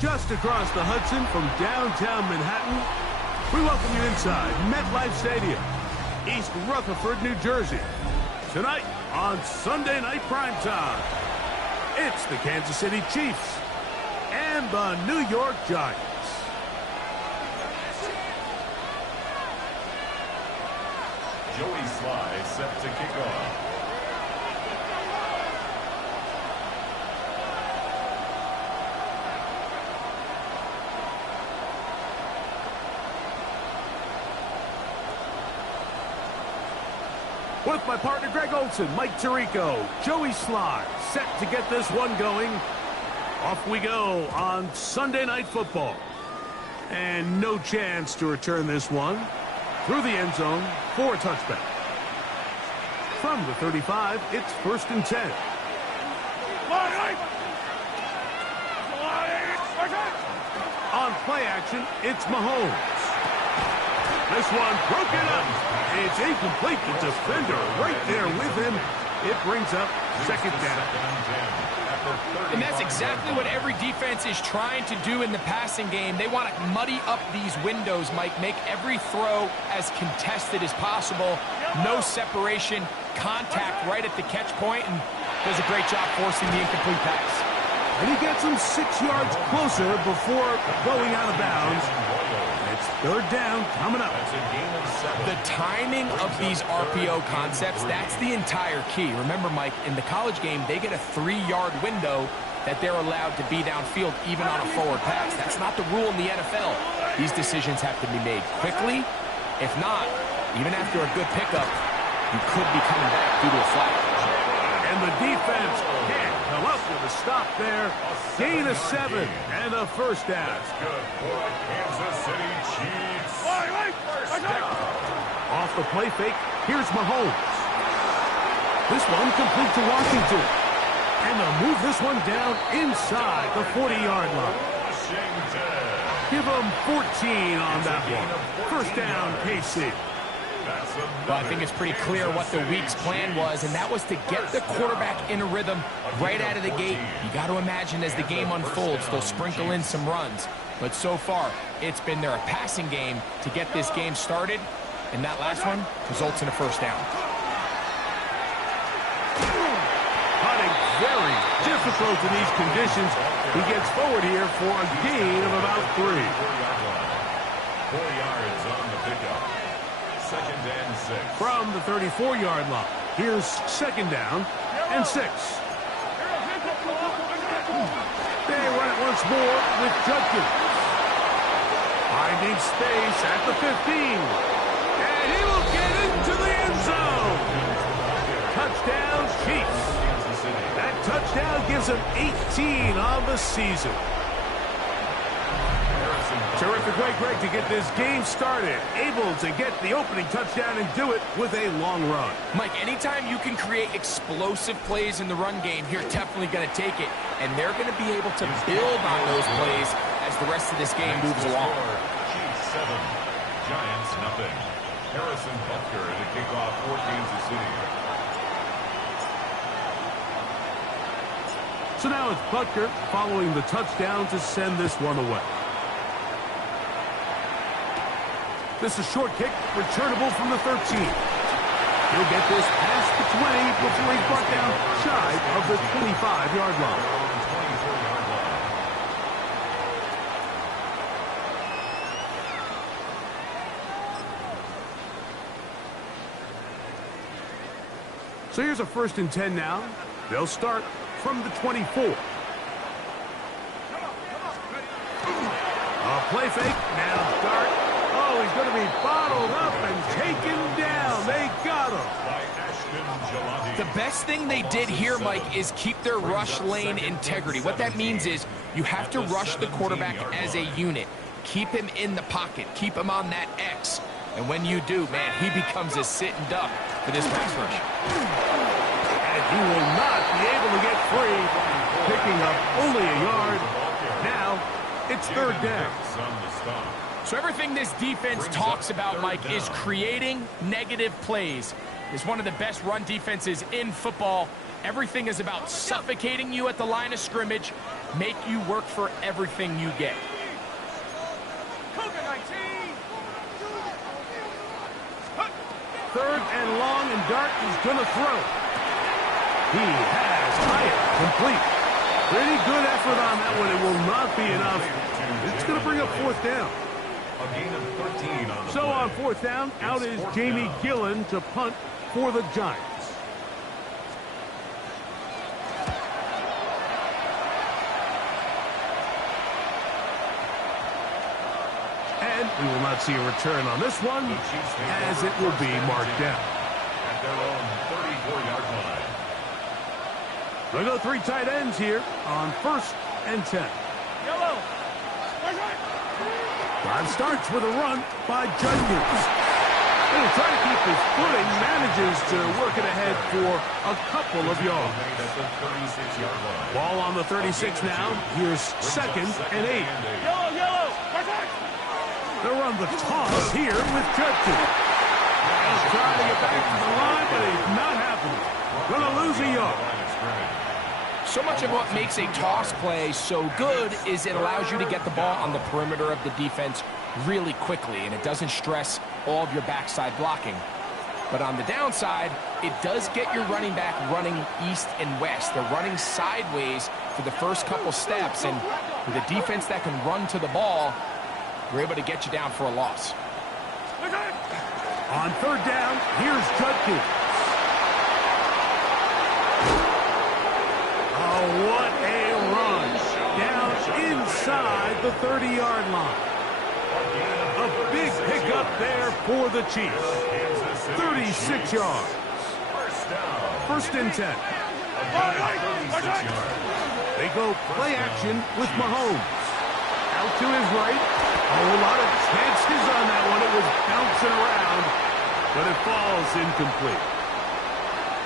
Just across the Hudson from downtown Manhattan, we welcome you inside MetLife Stadium, East Rutherford, New Jersey. Tonight on Sunday Night Primetime, it's the Kansas City Chiefs and the New York Giants. Joey Sly set to kick off. With my partner Greg Olson, Mike Tirico, Joey Sly, set to get this one going. Off we go on Sunday Night Football. And no chance to return this one through the end zone for a touchback. From the 35, it's 1st and 10. On play action, it's Mahomes. This one broken up. It's incomplete. The defender right there with him. It brings up 2nd down. And that's exactly what every defense is trying to do in the passing game. They want to muddy up these windows, Mike, make every throw as contested as possible. No separation, contact right at the catch point, and does a great job forcing the incomplete pass. And he gets him 6 yards closer before going out of bounds. It's 3rd down coming up. The timing of these RPO concepts, that's the entire key. Remember, Mike, in the college game, they get a 3-yard window that they're allowed to be downfield even on a forward pass. That's not the rule in the NFL. These decisions have to be made quickly. If not, even after a good pickup, you could be coming back due to a flag. And the defense can't come up with a stop there. Gain of 7 and a 1st down. That's good for the Kansas City Chiefs. First down. Off the play fake, here's Mahomes. This one complete to Washington. And they'll move this one down inside the 40-yard line. Give them 14 on that one. 1st down, KC. Well, I think it's pretty clear what the week's plan was, and that was to get the quarterback in a rhythm right out of the gate. You got to imagine as the game unfolds, they'll sprinkle in some runs. But so far, it's been their passing game to get this game started, and that last one results in a 1st down. Hunting very difficult in these conditions. He gets forward here for a gain of about 3. 4 yards on the pickup. 2nd and 6. From the 34-yard line, here's 2nd down and 6. They run it once more with Judkins. Finding space at the 15. And he will get into the end zone. Touchdown, Chiefs. That touchdown gives him 18 on the season. Terrific way, Greg, to get this game started. Able to get the opening touchdown and do it with a long run. Mike, anytime you can create explosive plays in the run game, you're definitely going to take it. And they're going to be able to build on those plays as the rest of this game moves along. Chiefs 7, Giants nothing. Harrison Butker to kick off for Kansas City. So now it's Butker following the touchdown to send this one away. This is a short kick, returnable from the 13. He'll get this past the 20 before he's brought down shy of the 25-yard line. So here's a 1st and 10 now. They'll start from the 24. A play fake, now dart. Oh, he's going to be bottled up and taken down. They got him. The best thing they did here, Mike, is keep their rush lane integrity. What that means is you have to rush the quarterback as a unit. Keep him in the pocket. Keep him on that X. And when you do, man, he becomes a sitting duck for this pass rush. And he will not be able to get free. picking up only a yard. Now, it's third down. So everything this defense talks about, Mike, is creating negative plays. It's one of the best run defenses in football. Everything is about suffocating you at the line of scrimmage, make you work for everything you get. Third and long, and Dart is going to throw. He has Hyatt complete. Pretty good effort on that one. It will not be enough. It's going to bring up fourth down. A gain of 13 on the So play. on fourth down, out is Jamie Gillen to punt for the Giants. And we will not see a return on this one, as it will be marked down. At their own 34-yard line. We'll go three tight ends here on 1st and 10. Drive starts with a run by Juniors. He'll try to keep his footing, manages to work it ahead for a couple of yards. Ball on the 36 now. Here's 2nd and 8. They'll run the toss here with Judkins. He's trying to get back to the line, but he's not happening. Going to lose a yard. So much of what makes a toss play so good is it allows you to get the ball on the perimeter of the defense really quickly, and it doesn't stress all of your backside blocking. But on the downside, it does get your running back running east and west. They're running sideways for the first couple steps, and with a defense that can run to the ball, we're able to get you down for a loss. On third down, here's Judkins. Oh, what a run. Down inside the 30-yard line. A big pickup there for the Chiefs. 36 yards. 1st and 10. They go play action with Mahomes. Out to his right. A whole lot of chances on that one. It was bouncing around, but it falls incomplete.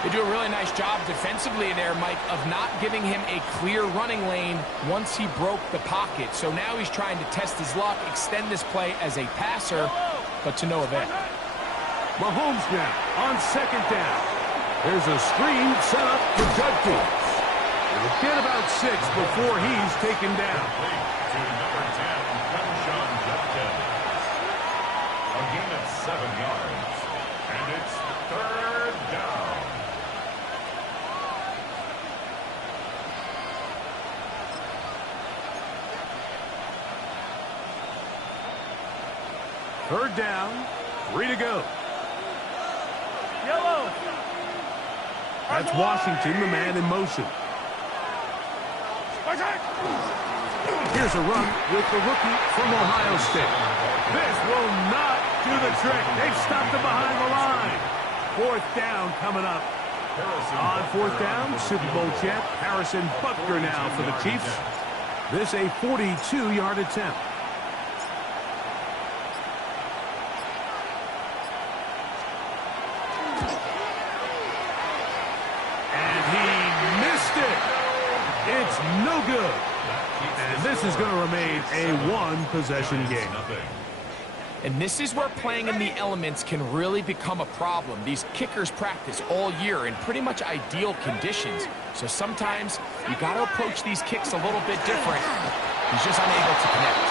They do a really nice job defensively there, Mike, of not giving him a clear running lane once he broke the pocket. So now he's trying to test his luck, extend this play as a passer, but to no avail. Mahomes now on 2nd down. There's a screen set up for Judkins. He'll get about 6 before he's taken down. To number 10, John Judkins. A gain of 7 yards. And it's third down. Third down, 3 to go. That's Washington, the man in motion. Here's a run with the rookie from Ohio State. This will not do the trick. They've stopped him behind the line. 4th down coming up. On 4th down, Super Bowl champ Harrison Butker now for the Chiefs. This a 42-yard attempt. It's no good. And this is going to remain a one-possession game. And this is where playing in the elements can really become a problem. These kickers practice all year in pretty much ideal conditions. So sometimes you got to approach these kicks a little bit different. He's just unable to connect.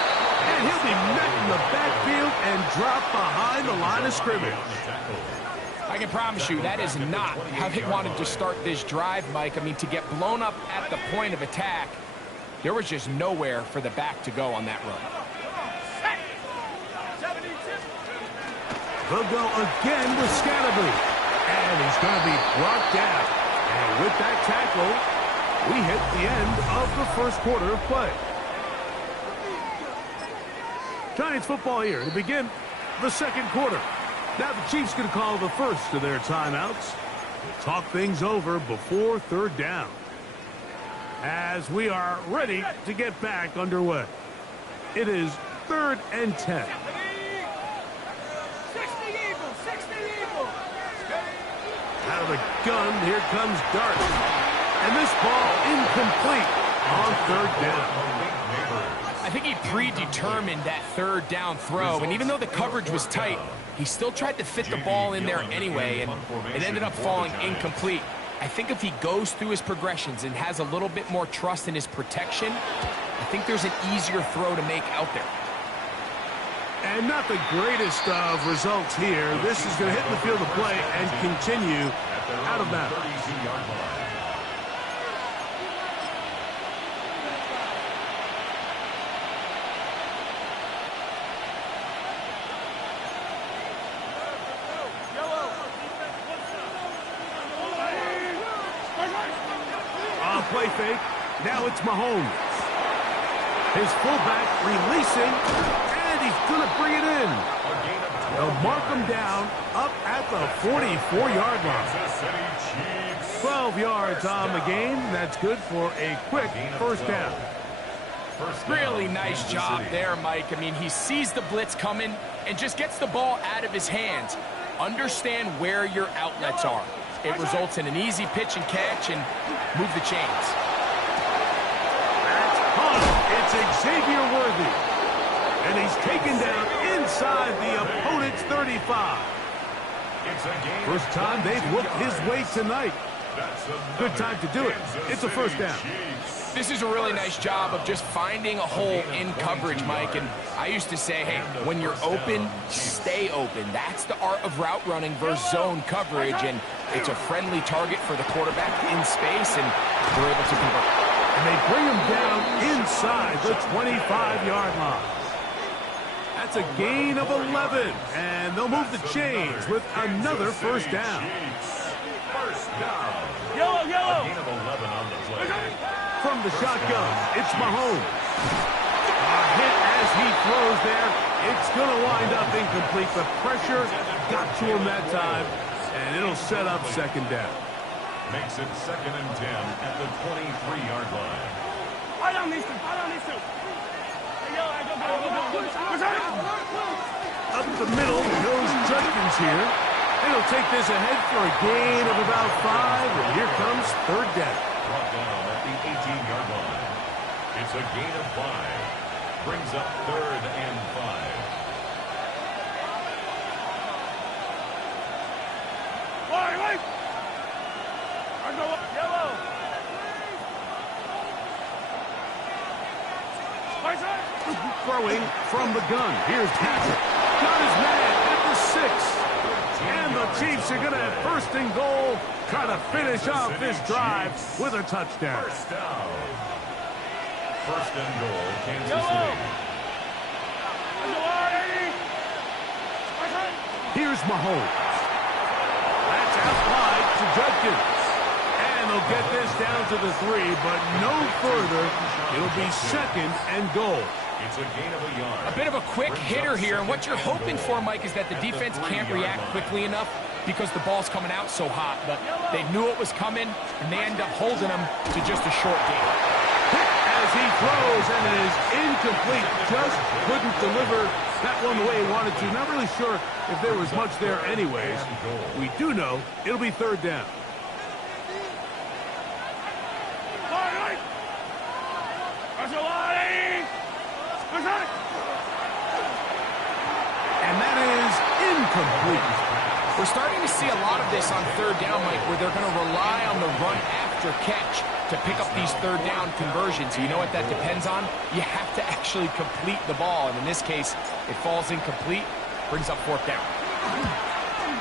And he'll be met in the backfield and drop behind the line of scrimmage. I can promise you that is not how they wanted to start this drive, Mike. I mean, to get blown up at the point of attack, there was just nowhere for the back to go on that run. They'll go again with Scatterby. And he's going to be brought down. And with that tackle, we hit the end of the first quarter of play. Giants football here to begin the second quarter. Now the Chiefs can call the first of their timeouts. We'll talk things over before third down. As we are ready to get back underway. It is 3rd and 10. Out of the gun, here comes Dart. And this ball incomplete on third down. I think he predetermined that third down throw, and even though the coverage was tight, he still tried to fit the ball in there anyway, and it ended up falling incomplete. I think if he goes through his progressions and has a little bit more trust in his protection, I think there's an easier throw to make out there. And not the greatest of results here. This is going to hit the field of play and continue out of bounds. Play fake. Now it's Mahomes. His fullback releasing, and he's going to bring it in. They'll mark him down up at the 44-yard line. 12 yards on the game. That's good for a quick first down. Really nice job there, Mike. I mean, he sees the blitz coming and just gets the ball out of his hands. Understand where your outlets are. It results in an easy pitch and catch and move the chains. That's hard. It's Xavier Worthy. And he's taken down inside the opponent's 35. First time they've whooped his way tonight. Good time to do it. It's a first down. This is a really nice job of just finding a hole in coverage, Mike. And I used to say, hey, when you're open, stay open. That's the art of route running versus zone coverage. And it's a friendly target for the quarterback in space, and we're able to convert. And they bring him down inside the 25-yard line. That's a gain of 11. And they'll move the chains with another first down. First down. Yellow. Gain of 11 on the play. From the shotgun, it's Mahomes. A hit as he throws there. It's going to wind up incomplete. The pressure got to him that time, and it'll set up second down. Makes it 2nd and 10 at the 23-yard line. Up the middle goes Judkins here. And he'll take this ahead for a gain of about 5, and here comes third down. Brought down at the 18-yard line. It's a gain of 5. Brings up 3rd and 5. Throwing from the gun. Here's Patrick. Got his man at the 6. And the Chiefs are going to have first and goal, try to finish off this drive with a touchdown. First down. First and goal, Kansas City. Here's Mahomes. That's out wide to Judkins. And they'll get this down to the 3, but no further. It'll be 2nd and goal. It's a gain of a yard. A bit of a quick hitter here, and what you're hoping for, Mike, is that the defense can't react quickly enough because the ball's coming out so hot. But they knew it was coming, and they end up holding him to just a short gain. As he throws, and it is incomplete. Just couldn't deliver that one the way he wanted to. Not really sure if there was much there anyways. We do know it'll be third down. And that is incomplete. We're starting to see a lot of this on third down, Mike, where they're going to rely on the run after catch to pick up these third down conversions. You know what that depends on? You have to actually complete the ball. And in this case, it falls incomplete, brings up fourth down.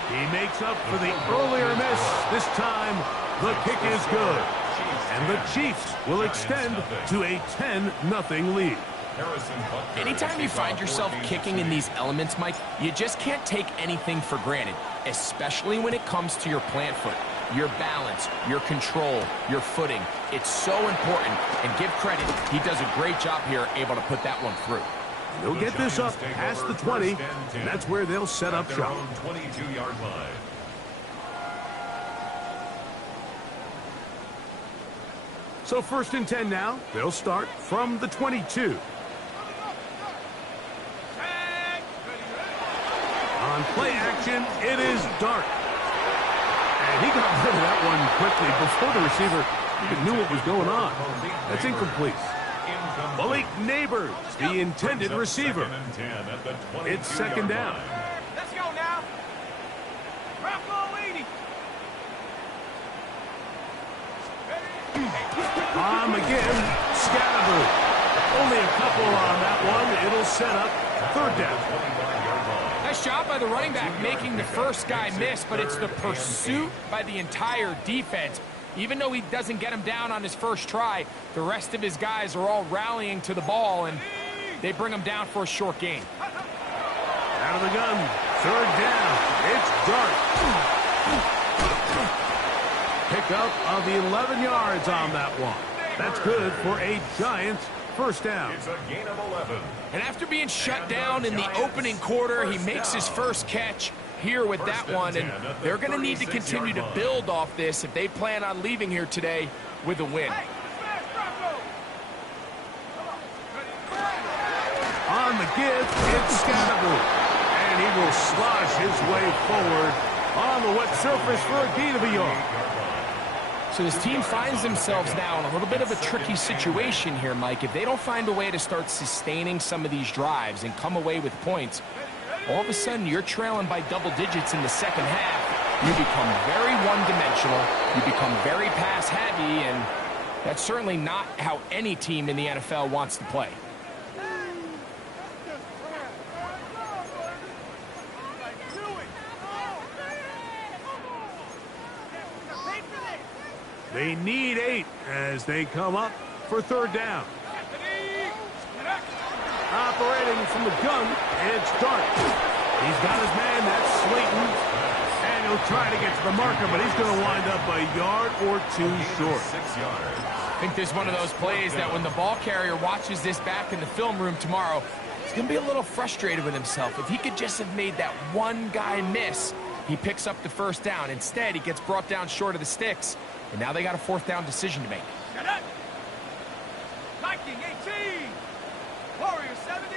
He makes up for the earlier miss. This time, the kick is good. And the Chiefs will extend to a 10-0 lead. Anytime you find yourself kicking in these elements, Mike, you just can't take anything for granted, especially when it comes to your plant foot, your balance, your control, your footing. It's so important, and give credit, he does a great job here able to put that one through. They'll get this up past the 20, and that's where they'll set up shop. 22-yard line. So 1st and 10 now. They'll start from the 22. On play action, it is Dart. And he got rid of that one quickly before the receiver He knew what was going on. That's incomplete. Malik Neighbors, the intended receiver. It's second down. Let's go now. Again, Scatterboo. Only a couple on that one. It'll set up third down. Nice job by the running back making the first guy miss, but it's the pursuit by the entire defense. Even though he doesn't get him down on his first try, the rest of his guys are all rallying to the ball, and they bring him down for a short gain. Out of the gun, third down. It's Dart. Pickup of 11 yards on that one. That's good for a Giants first down. It's a gain of 11. And after being shut down in the opening quarter, he makes his first catch here with that one, and they're going to need to continue to build off this if they plan on leaving here today with a win. On the give, it's Scatterboo, and he will slosh his way forward on the wet surface for a gain of a yard. So this team finds themselves now in a little bit of a tricky situation here, Mike. If they don't find a way to start sustaining some of these drives and come away with points, all of a sudden you're trailing by double digits in the second half. You become very one-dimensional. You become very pass-heavy, and that's certainly not how any team in the NFL wants to play. They need 8 as they come up for third down. Operating from the gun, it's Dart. He's got his man, that's Slayton. And he'll try to get to the marker, but he's going to wind up a yard or two short. 6 yards. I think this is one of those plays that when the ball carrier watches this back in the film room tomorrow, he's going to be a little frustrated with himself. If he could just have made that one guy miss, he picks up the first down. Instead, he gets brought down short of the sticks, and now they got a fourth down decision to make. Viking 18. Warrior 70.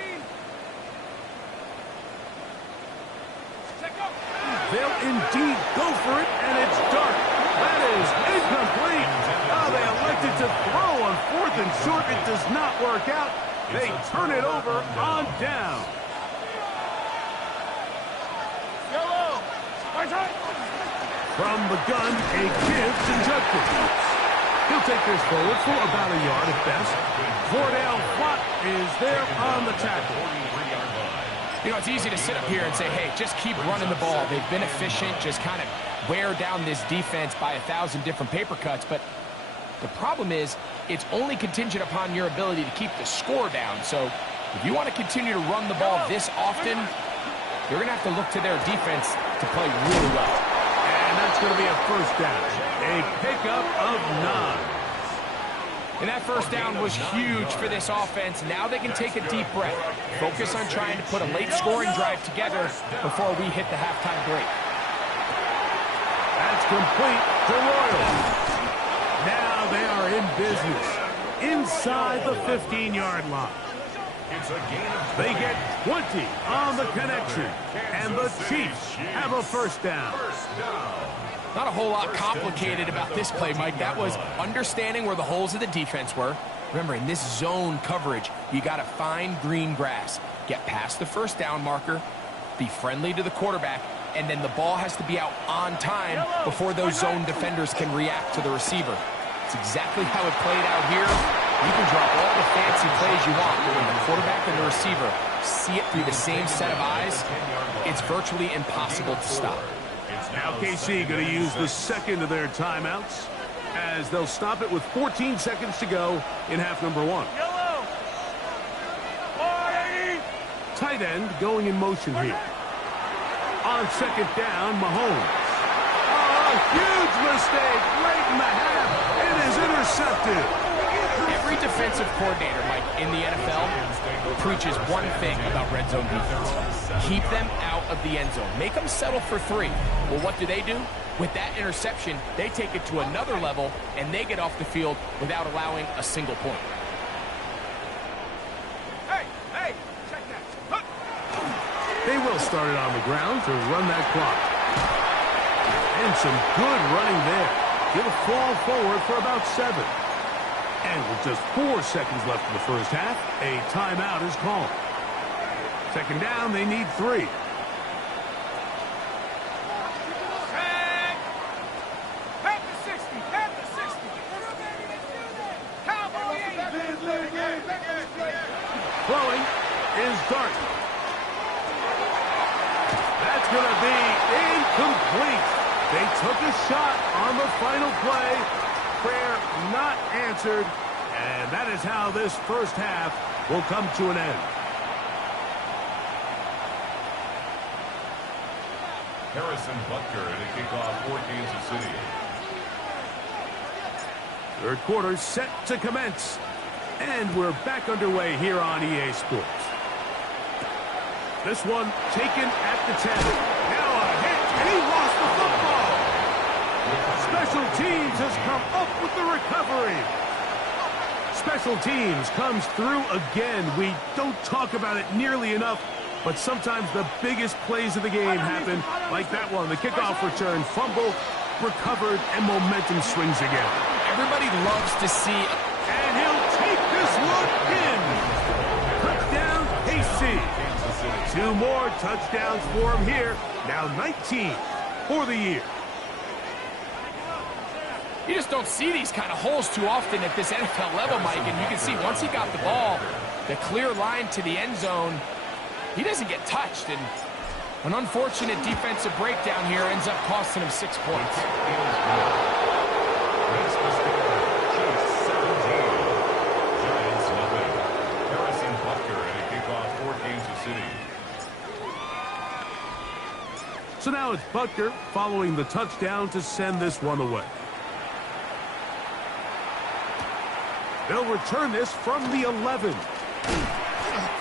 They'll indeed go for it, and it's Dart. That is incomplete. Oh, they elected to throw on fourth and short. It does not work out. They turn it over on down. From the gun, a give to Judkins. He'll take this forward for about a yard at best. Cordell Flott is there on the tackle. You know, it's easy to sit up here and say, hey, just keep running the ball. They've been efficient, just kind of wear down this defense by 1,000 different paper cuts. But the problem is it's only contingent upon your ability to keep the score down. So if you want to continue to run the ball this often, you're going to have to look to their defense to play really well. And that's going to be a first down. A pickup of 9. And that first down was huge for this offense. Now they can take a deep breath. Focus on trying to put a late scoring drive together before we hit the halftime break. That's complete to Royal. Now they are in business inside the 15-yard line. They get 20 on the connection, and the Chiefs have a first down. Not a whole lot complicated about this play, Mike. That was understanding where the holes of the defense were. Remember, in this zone coverage, you got to find green grass. Get past the first down marker, be friendly to the quarterback, and then the ball has to be out on time before those zone defenders can react to the receiver. It's exactly how it played out here. You can drop all the fancy plays you want, but when the quarterback and the receiver see it through the same set of eyes, it's virtually impossible to stop. Now KC going to use the second of their timeouts as they'll stop it with 14 seconds to go in half number 1. Tight end going in motion here. On second down, Mahomes. Oh, a huge mistake late in the half. It is intercepted. Every defensive coordinator, Mike, in the NFL preaches one thing about red zone defense. Keep them out of the end zone. Make them settle for 3. Well, what do? With that interception, they take it to another level, and they get off the field without allowing a single point. Hey, check that. They will start it on the ground to run that clock. And some good running there. He'll fall forward for about 7. And with just 4 seconds left in the first half, a timeout is called. Second down, they need 3. Throwing is Dart. That's going to be incomplete. They took a shot on the final play. Prayer not answered. And that is how this first half will come to an end. Harrison Butker in a kickoff for Kansas City. Third quarter set to commence. And we're back underway here on EA Sports. This one taken at the 10. Now a hit, and he lost the football. Special teams has come up with the recovery. Special teams comes through again. We don't talk about it nearly enough, but sometimes the biggest plays of the game happen like that one. The kickoff return, fumble, recovered, and momentum swings again. Everybody loves to see... And he'll take this one in. Touchdown, KC. 2 more touchdowns for him here. Now 19 for the year. You just don't see these kind of holes too often at this NFL level, Mike. And you can see once he got the ball, the clear line to the end zone, he doesn't get touched. And an unfortunate defensive breakdown here ends up costing him 6 points. So now it's Butker following the touchdown to send this one away. They'll return this from the 11.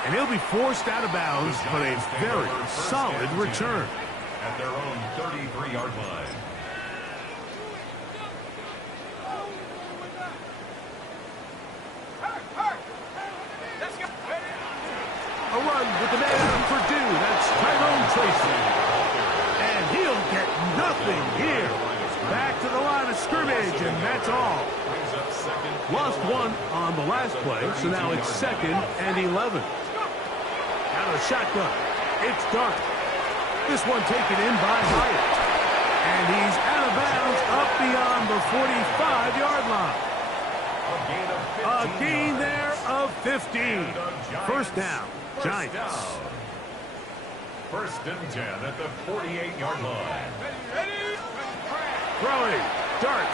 And he'll be forced out of bounds, but a very solid return. At their own 33-yard line. A run with the man out of Purdue. That's Tyrone Tracy. And he'll get nothing here. Back to the line of scrimmage, and that's all. Lost 1 on the last play, so now it's 2nd and 11. Out of shotgun, it's Dart. This one taken in by Hyatt. And he's out of bounds up beyond the 45-yard line. A gain there of 15. First down, Giants. First and 10 at the 48-yard line. Throwing, Dart.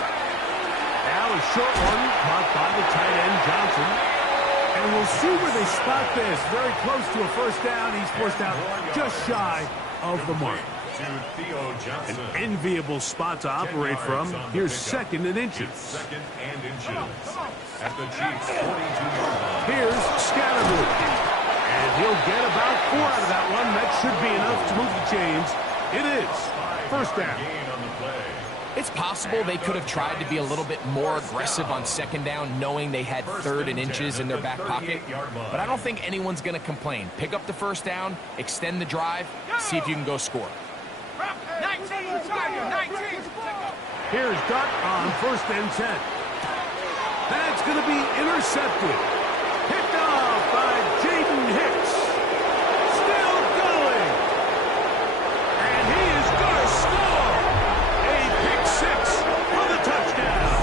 Now a short one caught by the tight end, Johnson. And we'll see where they spot this. Very close to a first down. He's forced out just shy of the mark. An enviable spot to operate from. Here's 2nd and inches. Second and inches. At the Chiefs' 42-yard line. Here's Scatterwood. And he'll get about 4 out of that one. That should be enough to move the chains. It is. First down. It's possible they could have tried to be a little bit more aggressive on 2nd down, knowing they had 3rd and inches in their back pocket. But I don't think anyone's going to complain. Pick up the first down, extend the drive, see if you can go score. 19, 19. Here's Dart on 1st and 10. That's going to be intercepted. Picked off by Jaden Hicks. Still going. And he is going to score. A pick 6 for the touchdown.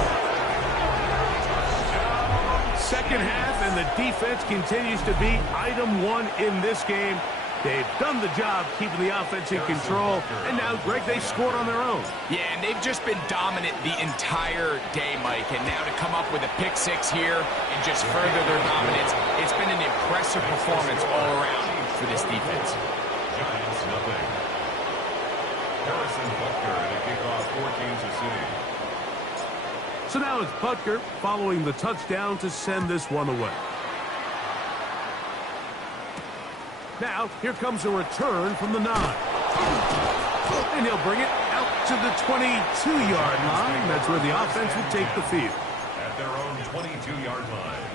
Second half, and the defense continues to be item 1 in this game. They've done the job keeping the offense in control, and now, Greg, they scored on their own. Yeah, and they've just been dominant the entire day, Mike, and now to come up with a pick 6 here and just further their dominance, it's been an impressive performance all around for this defense. Giants nothing. Harrison Butker in a kickoff for Kansas City. So now it's Butker following the touchdown to send this one away. Now, here comes a return from the 9. And he'll bring it out to the 22-yard line. That's where the offense will take the field. At their own 22-yard line.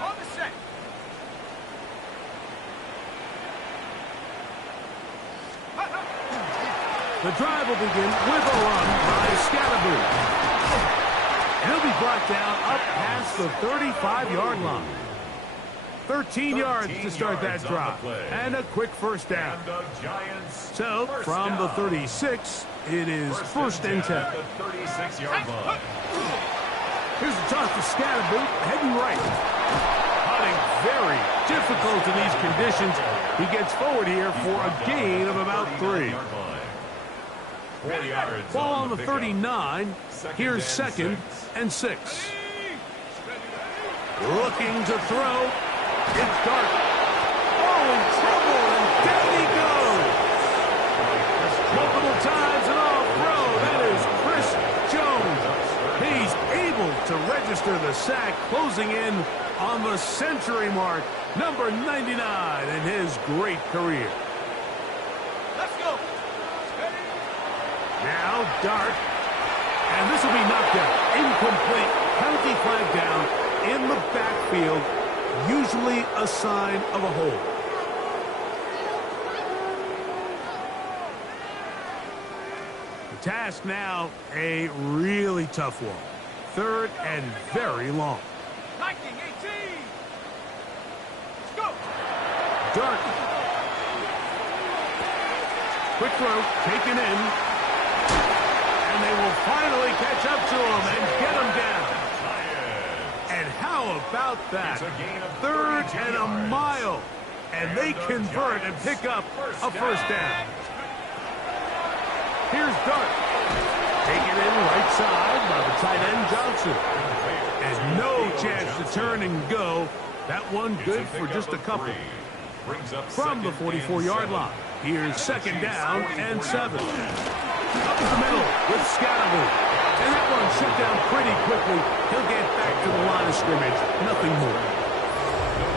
On the set. The drive will begin with a run by Scatterboot. He'll be brought down up past the 35-yard line. 13 yards to start that drive. And a quick first down. So, from the 36, it is first and 10. Here's a toss to Scatterboot, heading right. Hunting very difficult in these conditions. He gets forward here for a gain of about 3. Ball on the 39. Here's second and 6. Looking to throw. It's Dart. Oh, in trouble, and down he goes. Multiple times and off throw. That is Chris Jones. He's able to register the sack, closing in on the century mark. Number 99 in his great career. Let's go. Now Dart. And this will be knocked out. Incomplete. Penalty flag down in the backfield. Usually a sign of a hold. The task now, a really tough one. Third and very long. 19, 18. Let's go. Dart. Quick throw, taken in. And they will finally catch up to him and get him down. And how about that? Third and a mile. And they convert and pick up a first down. Here's Dart. Taken in right side by the tight end Johnson. And no chance to turn and go. That one good for just a couple. From the 44-yard line. Here's second down and 7. Up the middle with Scatterboot. And that one shut down pretty quickly. He'll get back to the line of scrimmage. Nothing more.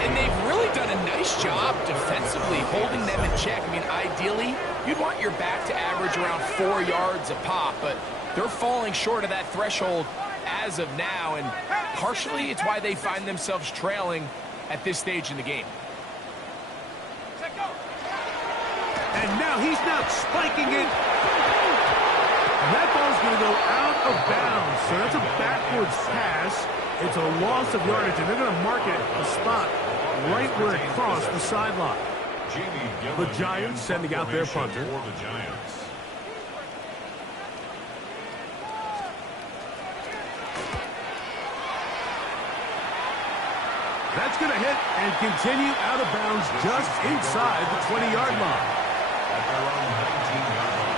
And they've really done a nice job defensively holding them in check. I mean, ideally, you'd want your back to average around 4 yards a pop, but they're falling short of that threshold as of now, and partially it's why they find themselves trailing at this stage in the game. And now he's spiking it. And that ball's going to go out of bounds. So that's a backwards pass. It's a loss of yardage, and they're going to mark it a spot right where it crossed the sideline. The Giants sending out their punter. That's going to hit and continue out of bounds just inside the 20-yard line. At their own 19-yard line.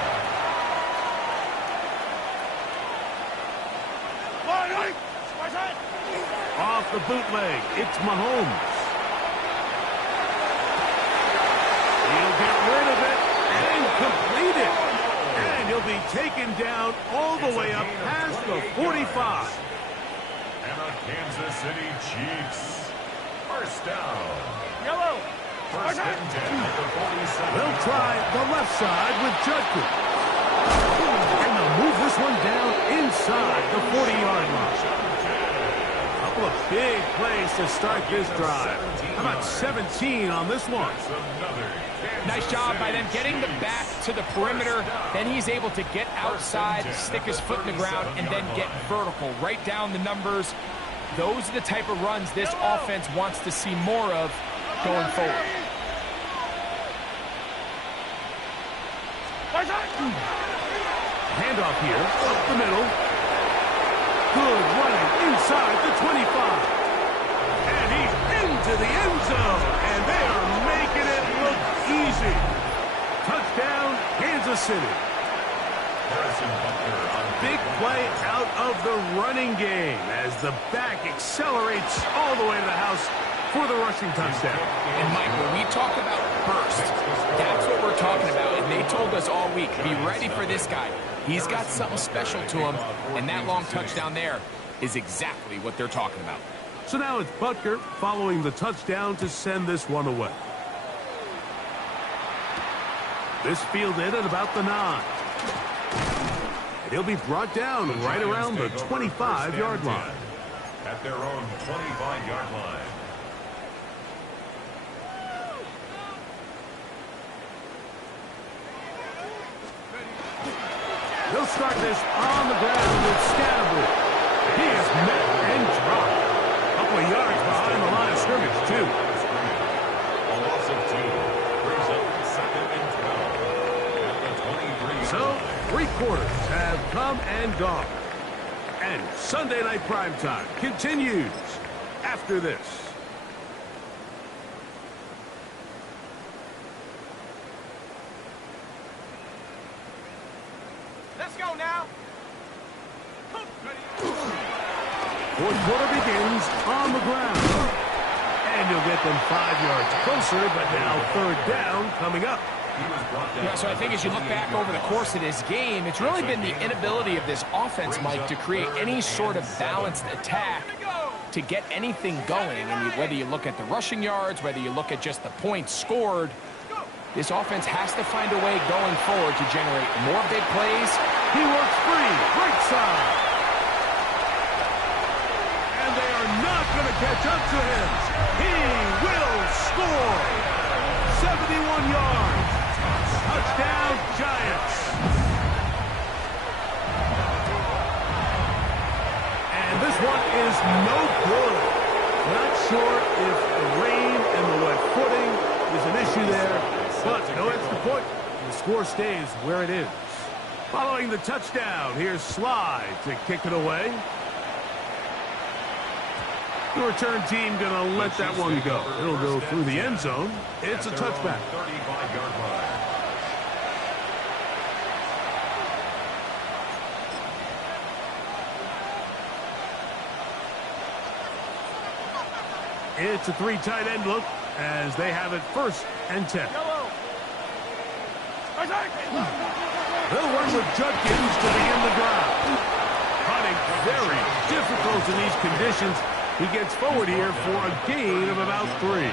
Off the bootleg, it's Mahomes. He'll get rid of it and complete it. And he'll be taken down all the way up past the 45. And the Kansas City Chiefs. First down. Yellow. First and 10 at the 47. They'll try the left side with Judkins. And they'll move this one down inside the 40-yard line. A couple of big plays to start this drive. How about 17 on this one? Nice job by them getting the back to the perimeter. Then he's able to get outside, stick his foot in the ground, and then get vertical. Right down the numbers. Those are the type of runs this offense wants to see more of going forward. Handoff here, up the middle. Good running inside the 25. And he's into the end zone. And they are making it look easy. Touchdown, Kansas City. Big play out of the running game as the back accelerates all the way to the house for the rushing touchdown. And Mike, when we talk about burst, that's what we're talking about. And they told us all week, be ready for this guy. He's got something special to him, and that long touchdown there is exactly what they're talking about. So now it's Butker following the touchdown to send this one away. This fielded at about the 9. And he'll be brought down right around the 25-yard line. At their own 25-yard line. They'll start this on the ground with Scatterbury. He is met and dropped. A couple of yards behind the line of scrimmage, too. A loss of 2. Brings up 2nd and 12. At the 23. So, 3 quarters have come and gone. And Sunday Night Primetime continues after this. Let's go now. Fourth quarter begins on the ground. And you'll get them 5 yards closer, but now 3rd down coming up. Yeah, so I think as you look back over the course of this game, it's really been the inability of this offense, Mike, to create any sort of balanced attack to get anything going. And whether you look at the rushing yards, whether you look at just the points scored, this offense has to find a way going forward to generate more big plays. He works free, right side. And they are not going to catch up to him. He will score. 71 yards. Touchdown, Giants. And this one is no good. Not sure if the rain and the wet footing is an issue there, but no extra point. The score stays where it is. Following the touchdown, here's Sly to kick it away. The return team going to let that one go. It'll go through the end zone. It's a touchback. 35-yard line. It's a 3 tight end look as they have it 1st and 10. They'll run with Judkins to begin the drive. Hunting very difficult in these conditions. He gets forward here for a gain of about 3.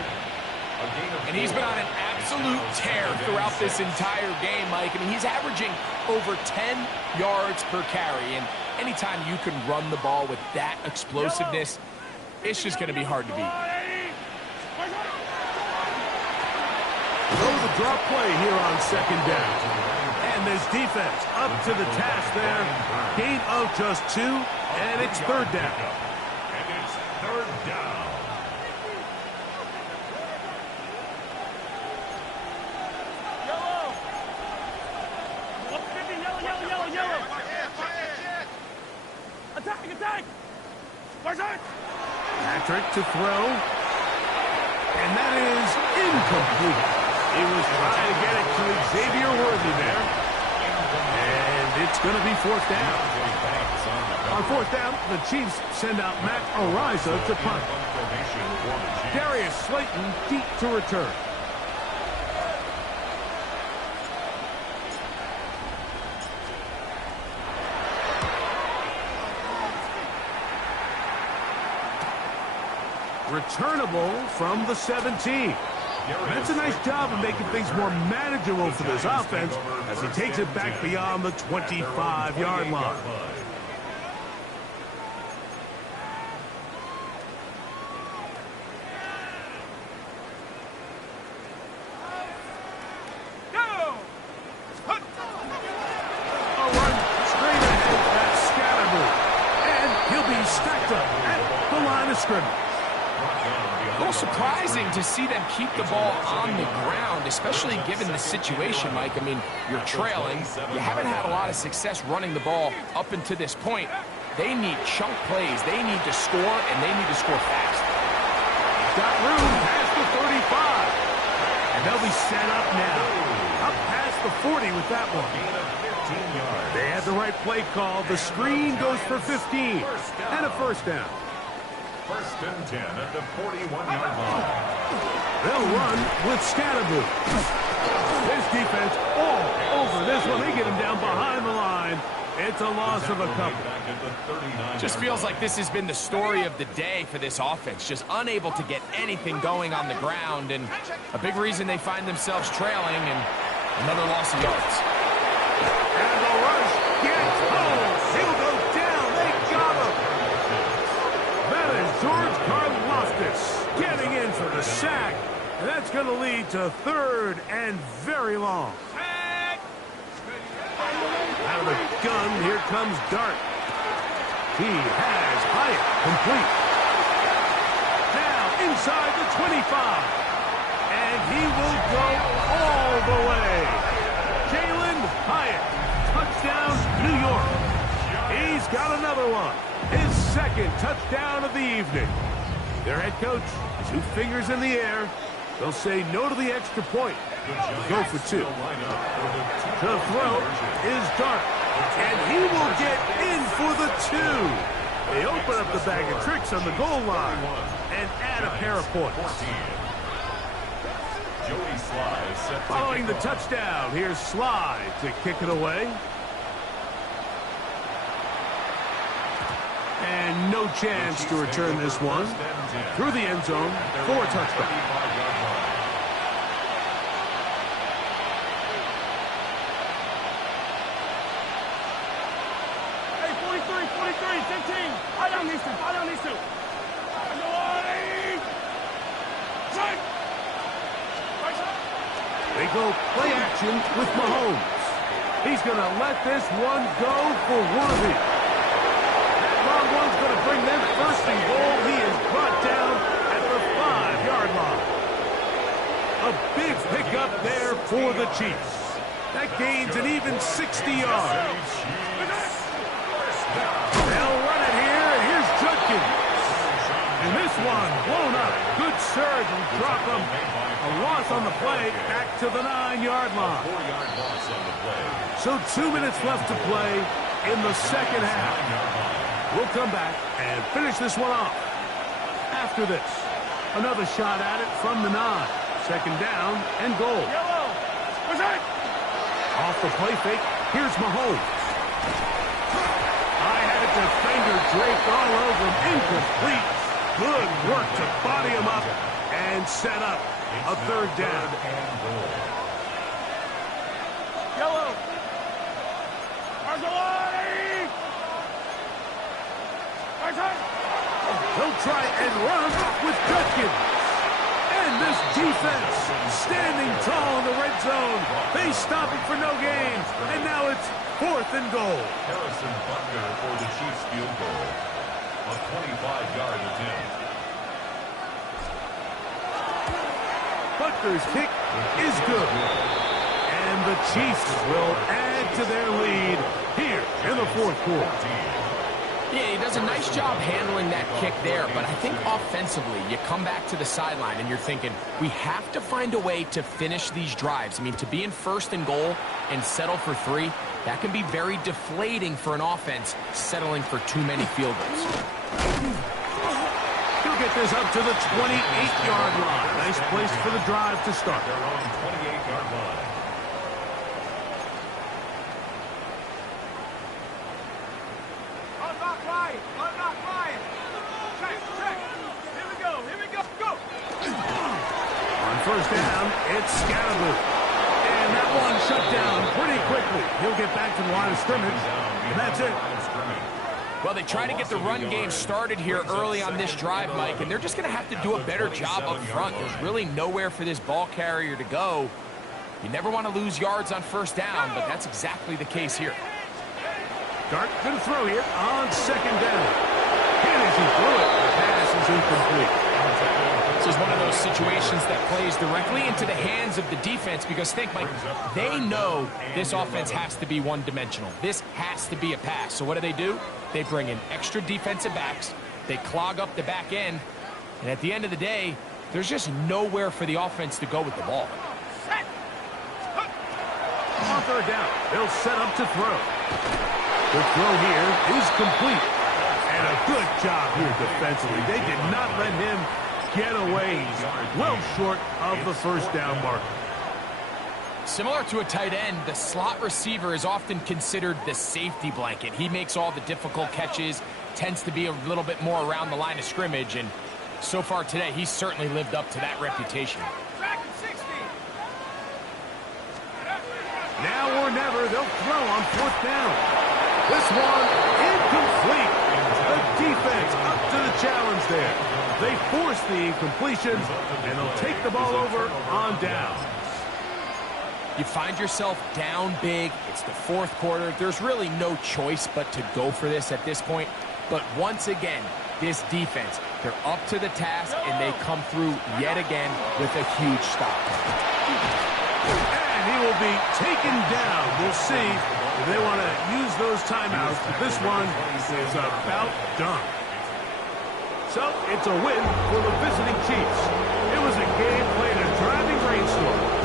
And he's been on an absolute tear throughout this entire game, Mike. I mean, he's averaging over 10 yards per carry. And anytime you can run the ball with that explosiveness, it's just going to be hard to beat. So the drop play here on 2nd down. And this defense up to the task there. Gain of just 2, and it's 3rd down. And it's 3rd down. Yellow. Attack. Patrick to throw. And that is incomplete. He was trying to get it to Xavier Worthy there. And it's going to be 4th down. On 4th down, the Chiefs send out Matt Ariza to punt. Darius Slayton deep to return. Returnable from the 17. That's a nice job of making things more manageable for this offense as he takes it back beyond the 25-yard line. A run straight ahead at Scatterbury. And he'll be stacked up at the line of scrimmage. A little surprising to see them keep the ball on the ground, especially given the situation, Mike. I mean, you're trailing. You haven't had a lot of success running the ball up until this point. They need chunk plays. They need to score, and they need to score fast. Got room past the 35. And they'll be set up now. Up past the 40 with that one. They had the right play call. The screen goes for 15. And a 1st down. 1st and 10 at the 41-yard line. They'll run with Scatterbury. This defense all over this one. They get him down behind the line. It's a loss of a couple. Just feels like this has been the story of the day for this offense. Just unable to get anything going on the ground. And a big reason they find themselves trailing, and another loss of yards. And the rush gets home. He'll go down. They got him. That is George Karlaftis getting in for the sack. And that's going to lead to 3rd and very long. Out of the gun, here comes Dart. He has Hyatt complete. Now inside the 25. And he will go all the way. Jalen Hyatt, touchdown, New York. He's got another one. His second touchdown of the evening. Their head coach, 2 fingers in the air. They'll say no to the extra point. Go for 2. To throw is Dart. And he will get in for the 2. They open up the bag of tricks on the goal line and add a pair of points. Following the touchdown, here's Sly to kick it away. And no chance to return this one. Through the end zone for a touchdown. Hey, 43, 15. I don't need to. They go play action with Mahomes. He's going to let this one go for Worthy. That long one's going to bring them first and goal. He is brought down at the 5-yard line. A big pickup there for the Chiefs. That gains an even 60 yards. They'll run it here, and here's Judkins. And this one blown up. Good surge and drop him. A loss on the play, back to the 9-yard line. So 2 minutes left to play in the second half. We'll come back and finish this one off. After this, another shot at it from the 9. Second down and goal. Yellow. Off the play fake, here's Mahomes. I had a defender draped all over him, incomplete. Good work to body him up and set up a third down. Yellow. He'll try and run with Judkins. And this defense standing tall in the red zone. They stop it for no gain. And now it's 4th and goal. Harrison Butker for the Chiefs field goal. A 25-yard attempt. Butker's kick is good. And the Chiefs will add to their lead here in the 4th quarter. Yeah, he does a nice job handling that kick there, but I think offensively, you come back to the sideline and you're thinking, we have to find a way to finish these drives. I mean, to be in 1st and goal and settle for 3, that can be very deflating for an offense settling for too many field goals. He'll get this up to the 28-yard line. Nice place for the drive to start. They're on 28-yard line. Unlock right. Check. Here we go. Go. On first down, it's Scatterboo. And that one shut down pretty quickly. He'll get back to the line of scrimmage, and that's it. Well, they try to get the run game started here early on this drive, Mike, and they're just going to have to do a better job up front. There's really nowhere for this ball carrier to go. You never want to lose yards on first down, but that's exactly the case here. Dart going to throw here on second down. And as he threw it, the pass is incomplete. This is one of those situations that plays directly into the hands of the defense because think, Mike, they know this offense has to be one-dimensional. This has to be a pass. So what do? They bring in extra defensive backs. They clog up the back end. And at the end of the day, there's just nowhere for the offense to go with the ball. On third down, they'll set up to throw. The throw here is complete. And a good job here defensively. They did not let him get away. He's well short of the first down marker. Similar to a tight end, the slot receiver is often considered the safety blanket. He makes all the difficult catches, tends to be a little bit more around the line of scrimmage, and so far today, he's certainly lived up to that reputation. Now or never, they'll throw on fourth down. This one, incomplete. The defense up to the challenge there. They force the incompletion, and they'll take the ball over on down. You find yourself down big. It's the fourth quarter. There's really no choice but to go for this at this point. But once again, this defense, they're up to the task, and they come through yet again with a huge stop. And he will be taken down. We'll see if they want to use those timeouts, but this one is about done. So it's a win for the visiting Chiefs. It was a game played in a driving rainstorm.